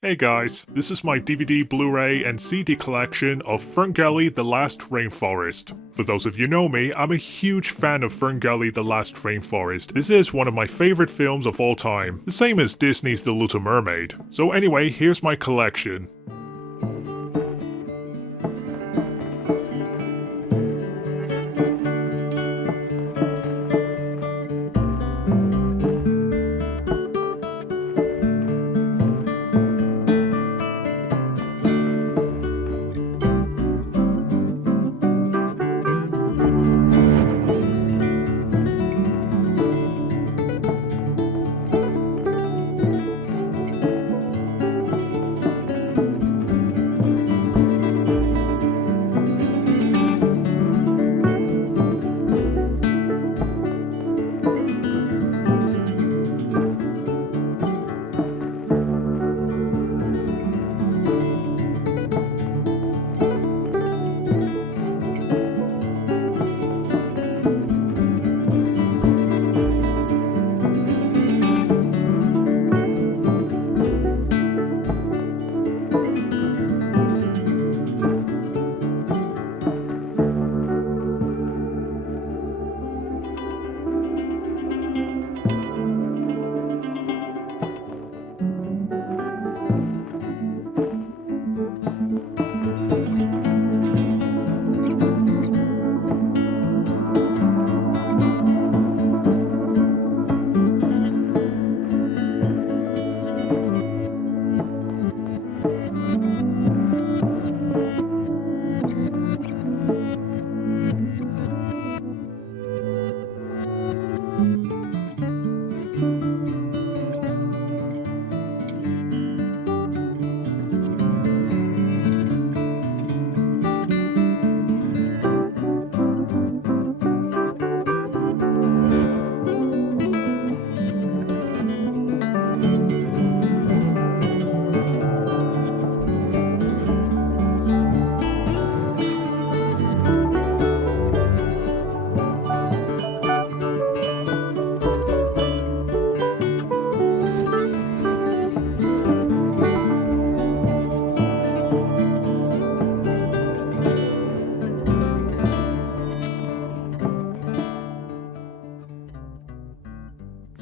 Hey guys, this is my DVD, Blu-ray, and CD collection of FernGully The Last Rainforest. For those of you who know me, I'm a huge fan of FernGully The Last Rainforest. This is one of my favorite films of all time, the same as Disney's The Little Mermaid. So anyway, here's my collection.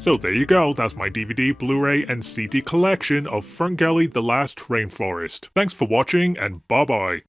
So there you go, that's my DVD, Blu-ray, and CD collection of FernGully The Last Rainforest. Thanks for watching, and bye bye.